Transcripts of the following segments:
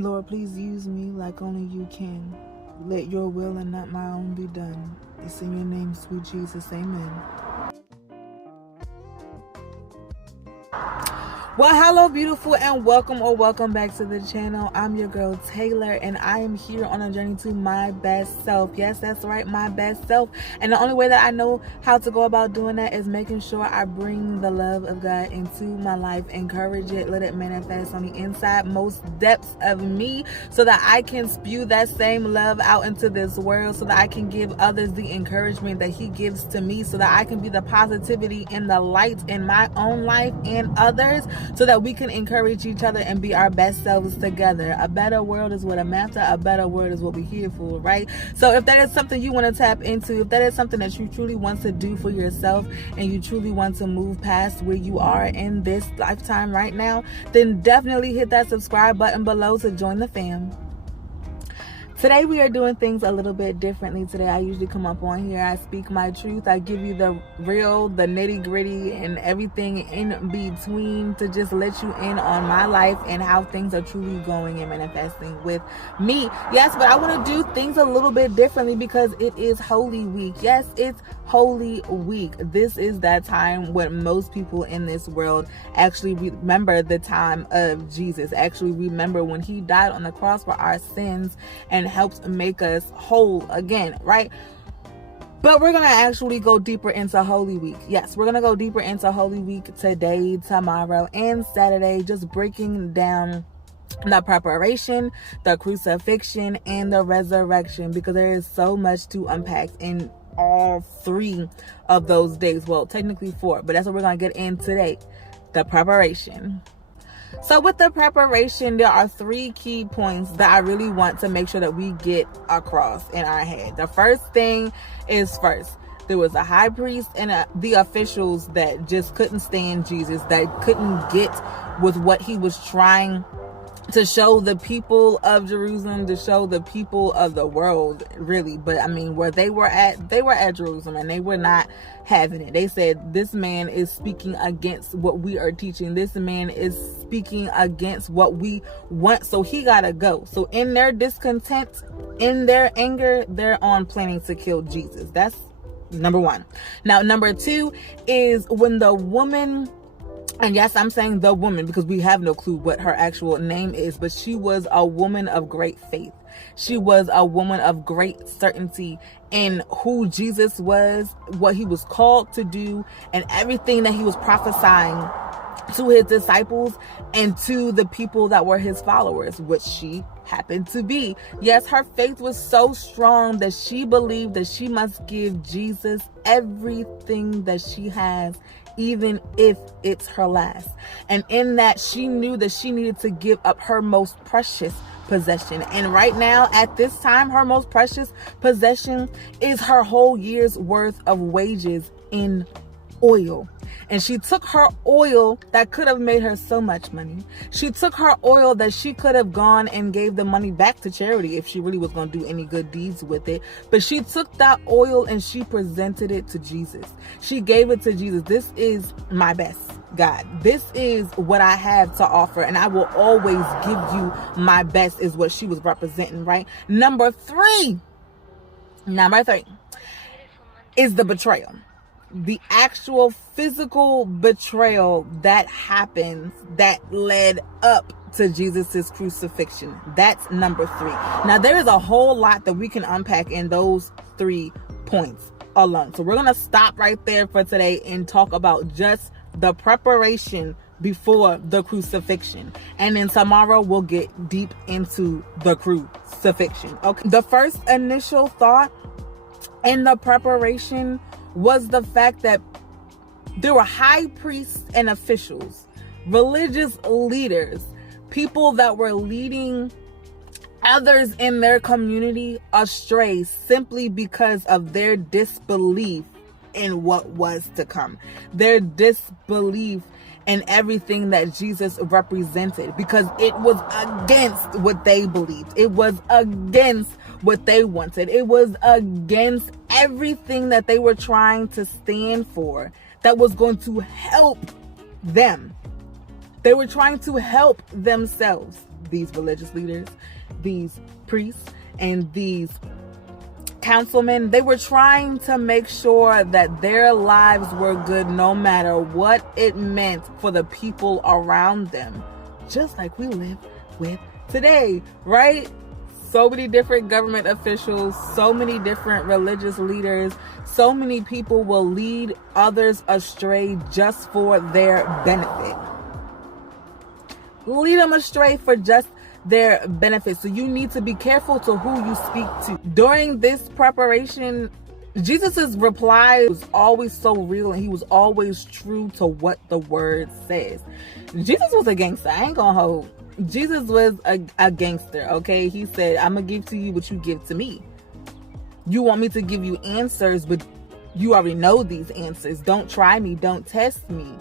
Lord, please use me like only you can. Let your will and not my own be done. It's in your name, sweet Jesus. Amen. Well, hello, beautiful, and welcome back to the channel. I'm your girl, Taylor, and I am here on a journey to my best self. Yes, that's right, my best self. And the only way that I know how to go about doing that is making sure I bring the love of God into my life, encourage it, let it manifest on the inside, most depths of me, so that I can spew that same love out into this world, so that I can give others the encouragement that He gives to me, so that I can be the positivity and the light in my own life and others, so that we can encourage each other and be our best selves together. A better world is what I'm after. A better world is what we're here for, right? So if that is something you want to tap into, if that is something that you truly want to do for yourself, and you truly want to move past where you are in this lifetime right now, then definitely hit that subscribe button below to join the fam. Today we are doing things a little bit differently. Today I usually come up on here, I speak my truth, I give you the real, the nitty gritty, and everything in between to just let you in on my life and how things are truly going and manifesting with me. Yes, but I want to do things a little bit differently because it is Holy Week. Yes, it's Holy Week. This is that time when most people in this world actually remember the time of Jesus, actually remember when He died on the cross for our sins and helps make us whole again, right? But we're going to actually go deeper into Holy Week. Yes, we're going to go deeper into Holy Week today, tomorrow, and Saturday, just breaking down the preparation, the crucifixion, and the resurrection, because there is so much to unpack in all three of those days. Well, technically four, but that's what we're going to get in today, the preparation. So with the preparation, there are three key points that I really want to make sure that we get across in our head. The first thing is first, there was a high priest and the officials that just couldn't stand Jesus, that couldn't get with what He was trying to show the people of Jerusalem, to show the people of the world, really. But I mean, where they were at Jerusalem, and they were not having it. They said, this man is speaking against what we are teaching. This man is speaking against what we want, so he gotta go. So in their discontent, in their anger, they're on planning to kill Jesus. That's number one. Now, number two is when the woman, and yes, I'm saying the woman because we have no clue what her actual name is, but she was a woman of great faith. She was a woman of great certainty in who Jesus was, what He was called to do, and everything that He was prophesying to His disciples and to the people that were His followers, which she happened to be. Yes, her faith was so strong that she believed that she must give Jesus everything that she has, even if it's her last. And in that, she knew that she needed to give up her most precious possession. And right now, at this time, her most precious possession is her whole year's worth of wages in oil. And she took her oil that could have made her so much money. She took her oil that she could have gone and gave the money back to charity if she really was going to do any good deeds with it. But she took that oil and she presented it to Jesus. She gave it to Jesus. This is my best, God. This is what I have to offer, and I will always give you my best, is what she was representing, right? Number three is the betrayal. The actual physical betrayal that happens, that led up to Jesus's crucifixion. That's number three. Now, there is a whole lot that we can unpack in those 3 points alone. So we're going to stop right there for today and talk about just the preparation before the crucifixion. And then tomorrow we'll get deep into the crucifixion. Okay. The first initial thought in the preparation was the fact that there were high priests and officials, religious leaders, people that were leading others in their community astray simply because of their disbelief in what was to come, their disbelief in everything that Jesus represented, because it was against what they believed. It was against what they wanted. It was against everything that they were trying to stand for that was going to help them. They were trying to help themselves. these religious leaders, these priests, and these councilmen. They were trying to make sure that their lives were good no matter what it meant for the people around them, just like we live with today, right? So many different government officials, so many different religious leaders, so many people will lead others astray just for their benefit. Lead them astray for just their benefit. So you need to be careful to who you speak to. During this preparation, Jesus's reply was always so real, and he was always true to what the word says. Jesus was a gangster. I ain't gonna hold. Jesus was a gangster, okay? He said, I'm gonna give to you what you give to me. You want me to give you answers, but you already know these answers. Don't try me. Don't test me.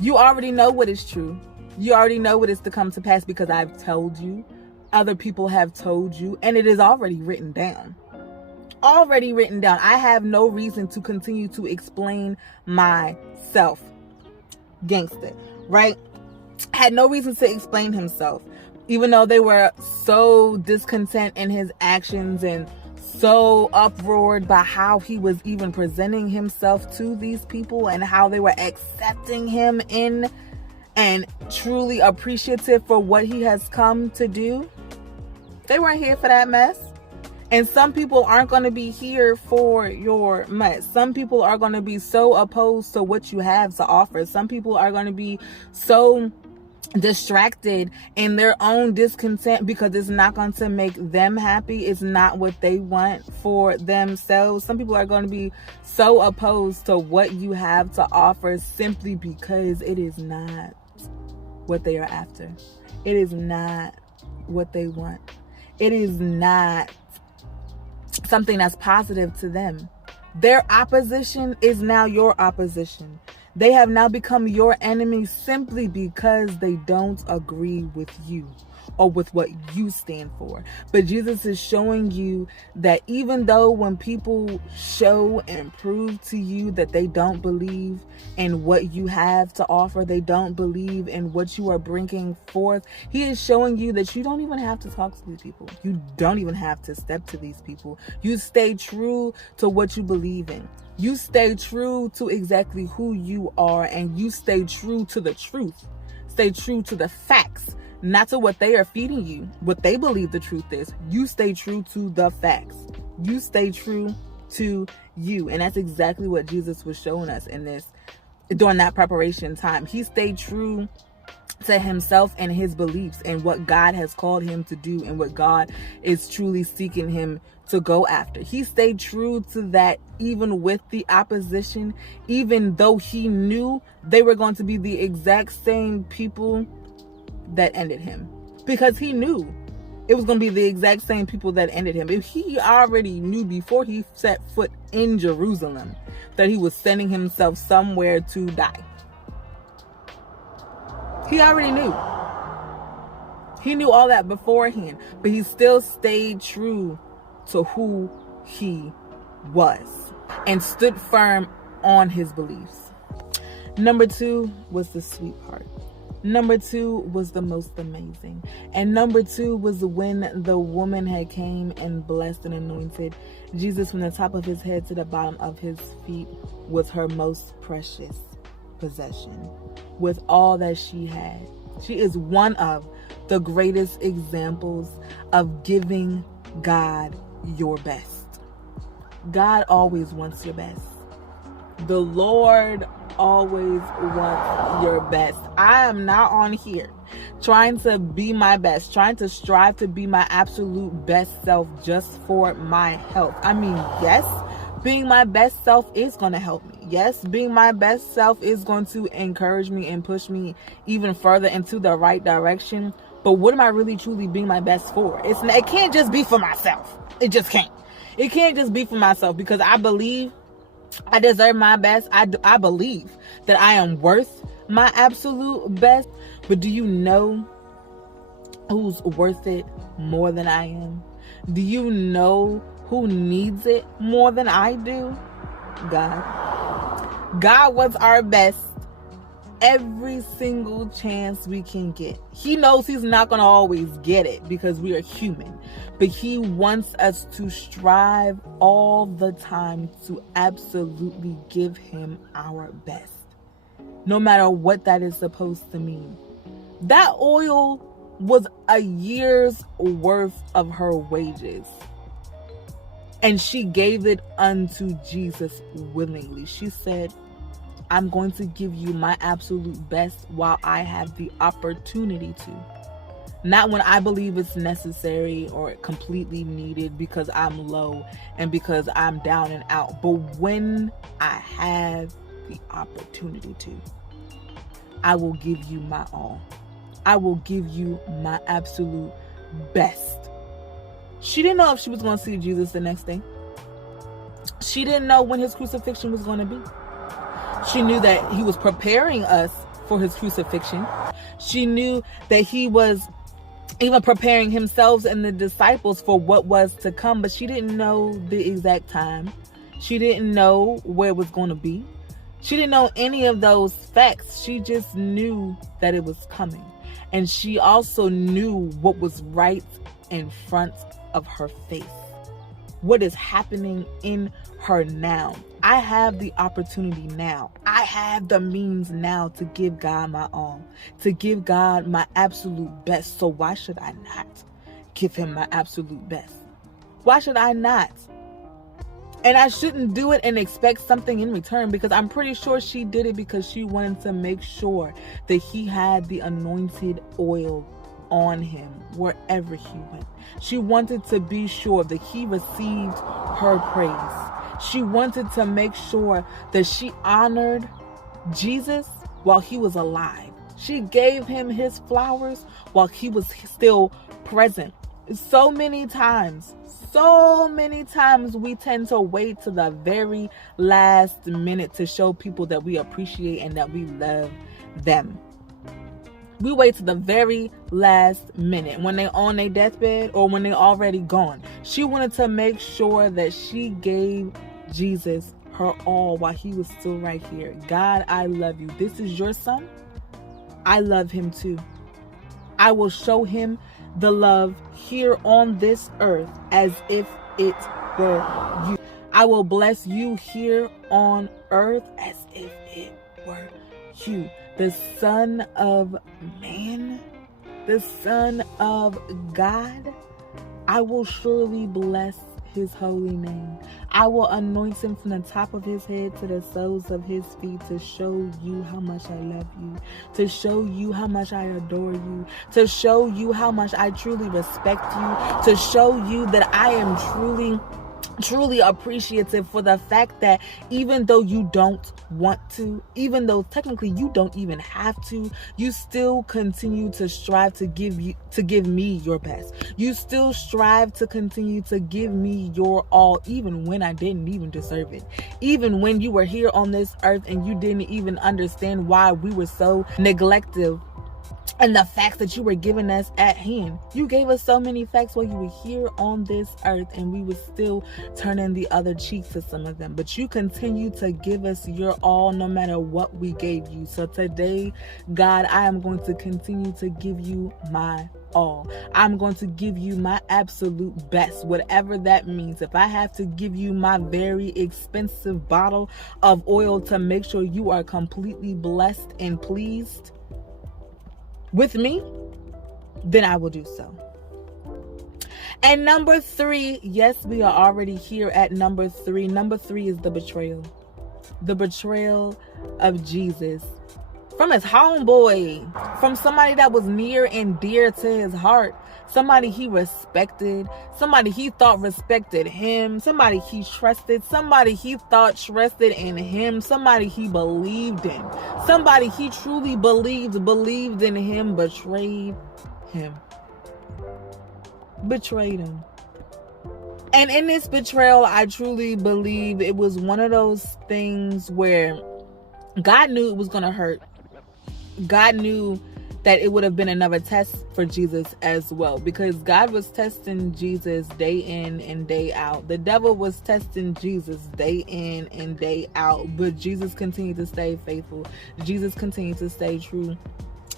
You already know what is true. You already know what is to come to pass because I've told you. Other people have told you, and it is already written down. Already written down. I have no reason to continue to explain myself. Gangster, right? Had no reason to explain himself, even though they were so discontent in his actions and so uproared by how he was even presenting himself to these people and how they were accepting him in and truly appreciative for what he has come to do. They weren't here for that mess. And some people aren't going to be here for your mess. Some people are going to be so opposed to what you have to offer. Some people are going to be so distracted in their own discontent because it's not going to make them happy. It's not what they want for themselves. Some people are going to be so opposed to what you have to offer simply because it is not what they are after. It is not what they want. It is not something that's positive to them. Their opposition is now your opposition. They have now become your enemy simply because they don't agree with you or with what you stand for. But Jesus is showing you that even though when people show and prove to you that they don't believe in what you have to offer, they don't believe in what you are bringing forth, he is showing you that you don't even have to talk to these people. You don't even have to step to these people. You stay true to what you believe in. You stay true to exactly who you are, and you stay true to the truth. Stay true to the facts, not to what they are feeding you, what they believe the truth is. You stay true to the facts. You stay true to you. And that's exactly what Jesus was showing us in this, during that preparation time. He stayed true to himself and his beliefs and what God has called him to do and what God is truly seeking him to go after. He stayed true to that even with the opposition, even though he knew they were going to be the exact same people that ended him, because he knew it was going to be the exact same people that ended him. If he already knew before he set foot in Jerusalem that he was sending himself somewhere to die. He already knew. He knew all that beforehand, but he still stayed true to who he was and stood firm on his beliefs. Number 2 was the sweet part. Number 2 was the most amazing. And number 2 was when the woman had came and blessed and anointed Jesus from the top of his head to the bottom of his feet with her most precious possession, with all that she had. She is one of the greatest examples of giving God your best. God always wants your best. The Lord always wants your best. I am not on here trying to be my best, trying to strive to be my absolute best self just for my health. I mean, yes, being my best self is going to help me. Yes, being my best self is going to encourage me and push me even further into the right direction. But what am I really truly being my best for? It can't just be for myself. It just can't. It can't just be for myself, because I believe I deserve my best. I believe that I am worth my absolute best. But do you know who's worth it more than I am? Do you know who needs it more than I do? God. God wants our best every single chance we can get. He knows he's not going to always get it because we are human, but he wants us to strive all the time to absolutely give him our best, no matter what that is supposed to mean. That oil was a year's worth of her wages, and she gave it unto Jesus willingly. She said, I'm going to give you my absolute best while I have the opportunity to. Not when I believe it's necessary or completely needed because I'm low and because I'm down and out, but when I have the opportunity to. I will give you my all. I will give you my absolute best. She didn't know if she was going to see Jesus the next day. She didn't know when his crucifixion was going to be. She knew that he was preparing us for his crucifixion. She knew that he was even preparing himself and the disciples for what was to come, but she didn't know the exact time. She didn't know where it was going to be. She didn't know any of those facts. She just knew that it was coming. And she also knew what was right in front of her face. What is happening in her now. I have the opportunity now. I have the means now to give God my all, to give God my absolute best. So why should I not give him my absolute best? Why should I not? And I shouldn't do it and expect something in return, because I'm pretty sure she did it because she wanted to make sure that he had the anointed oil on him wherever he went. She wanted to be sure that he received her praise. She wanted to make sure that she honored Jesus while he was alive. She gave him his flowers while he was still present. So many times we tend to wait to the very last minute to show people that we appreciate and that we love them. We wait to the very last minute when they're on their deathbed or when they're already gone. She wanted to make sure that she gave Jesus her all while he was still right here. God, I love you. This is your son. I love him too. I will show him the love here on this earth as if it were you. I will bless you here on earth as if it were you. The Son of Man, the Son of God, I will surely bless his holy name. I will anoint him from the top of his head to the soles of his feet to show you how much I love you, to show you how much I adore you, to show you how much I truly respect you, to show you that I am truly appreciative for the fact that even though you don't want to, even though technically you don't even have to, you still continue to strive to give me your best. You still strive to continue to give me your all, even when I didn't even deserve it. Even when you were here on this earth and you didn't even understand why we were so neglective and the facts that you were giving us at hand. You gave us so many facts while you were here on this earth, and we were still turning the other cheek to some of them. But you continue to give us your all no matter what we gave you. So today, God, I am going to continue to give you my all. I'm going to give you my absolute best, whatever that means. If I have to give you my very expensive bottle of oil to make sure you are completely blessed and pleased with me, then I will do so. And number 3, yes, we are already here at number 3. Number 3 is the betrayal. The betrayal of Jesus from his homeboy, from somebody that was near and dear to his heart, somebody he respected, somebody he thought respected him, somebody he trusted, somebody he thought trusted in him, somebody he believed in, somebody he truly believed in him, betrayed him. Betrayed him. And in this betrayal, I truly believe it was one of those things where God knew it was going to hurt. God knew that it would have been another test for Jesus as well, because God was testing Jesus day in and day out. The devil was testing Jesus day in and day out, but Jesus continued to stay faithful. Jesus continued to stay true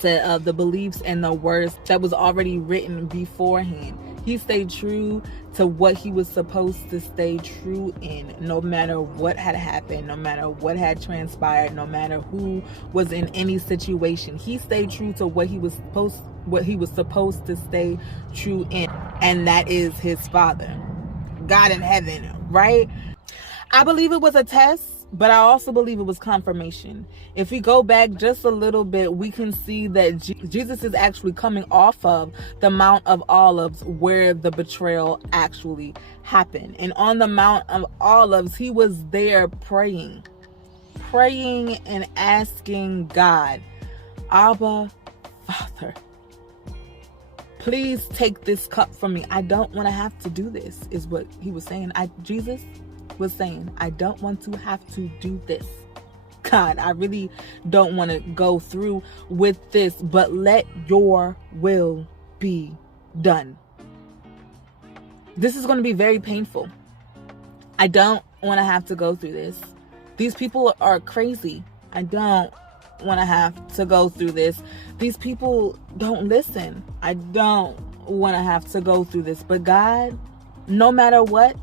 to the beliefs and the words that was already written beforehand. He stayed true to what he was supposed to stay true in, no matter what had happened, no matter what had transpired, no matter who was in any situation. He stayed true to what he was supposed to stay true in, and that is his Father, God in heaven, right? I believe it was a test, but I also believe it was confirmation. If we go back just a little bit, we can see that Jesus is actually coming off of the Mount of Olives, where the betrayal actually happened. And on the Mount of Olives, he was there praying and asking God, Abba, Father, please take this cup from me. I don't want to have to do this, is what he was saying. Jesus was saying, I don't want to have to do this. God, I really don't want to go through with this, but let your will be done. This is going to be very painful. I don't want to have to go through this. These people are crazy. I don't want to have to go through this. These people don't listen. I don't want to have to go through this. But God, no matter what,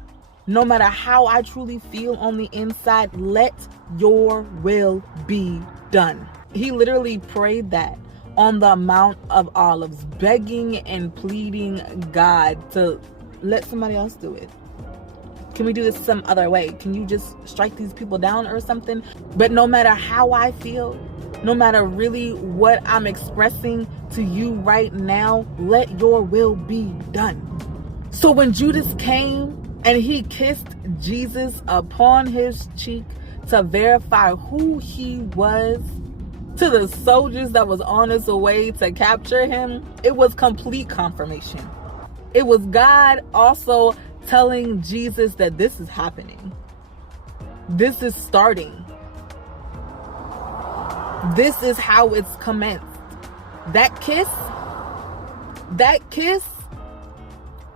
no matter how I truly feel on the inside, let your will be done. He literally prayed that on the Mount of Olives, begging and pleading God to let somebody else do it. Can we do this some other way? Can you just strike these people down or something? But no matter how I feel, no matter really what I'm expressing to you right now, let your will be done. So when Judas came and he kissed Jesus upon his cheek to verify who he was to the soldiers that was on his way to capture him, it was complete confirmation. It was God also telling Jesus that this is happening. This is starting. This is how it's commenced. That kiss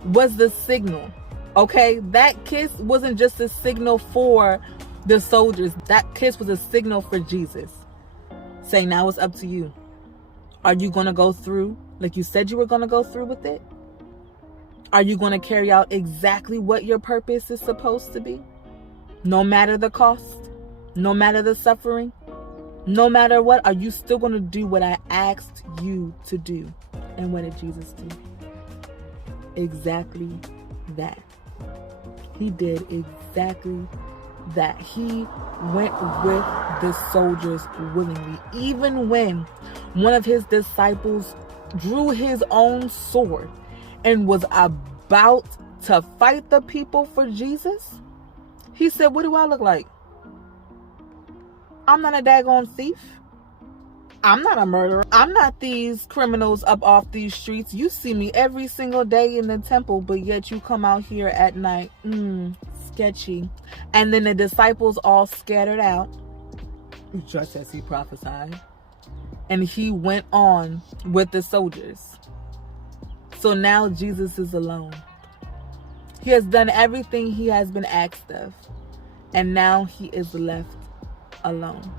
was the signal. Okay, that kiss wasn't just a signal for the soldiers. That kiss was a signal for Jesus, saying, now it's up to you. Are you going to go through like you said you were going to go through with it? Are you going to carry out exactly what your purpose is supposed to be? No matter the cost, no matter the suffering, no matter what, are you still going to do what I asked you to do? And what did Jesus do? Exactly that. He did exactly that. He went with the soldiers willingly. Even when one of his disciples drew his own sword and was about to fight the people for Jesus, he said, what do I look like? I'm not a daggone thief. I'm not a murderer. I'm not these criminals up off these streets. You see me every single day in the temple, but yet you come out here at night. Sketchy. And then the disciples all scattered out, just as he prophesied. And he went on with the soldiers. So now Jesus is alone. He has done everything he has been asked of. And now he is left alone.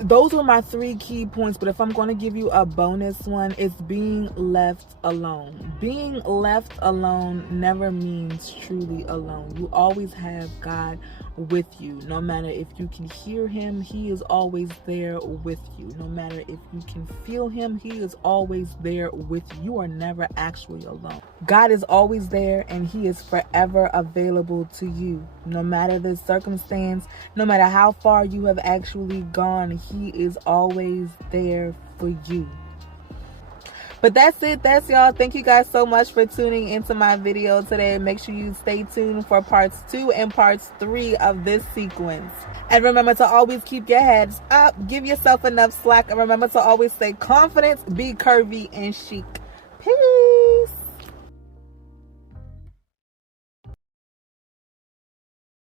Those were my 3 key points, but if I'm going to give you a bonus one, it's being left alone. Being left alone never means truly alone. You always have God with you. No matter if you can hear him, he is always there with you. No matter if you can feel him, he is always there with you. You are never actually alone. God is always there, and he is forever available to you. No matter the circumstance, no matter how far you have actually gone, he is always there for you. But that's it. That's y'all. Thank you guys so much for tuning into my video today. Make sure you stay tuned for parts 2 and parts 3 of this sequence. And remember to always keep your heads up. Give yourself enough slack. And remember to always stay confident, be curvy and chic.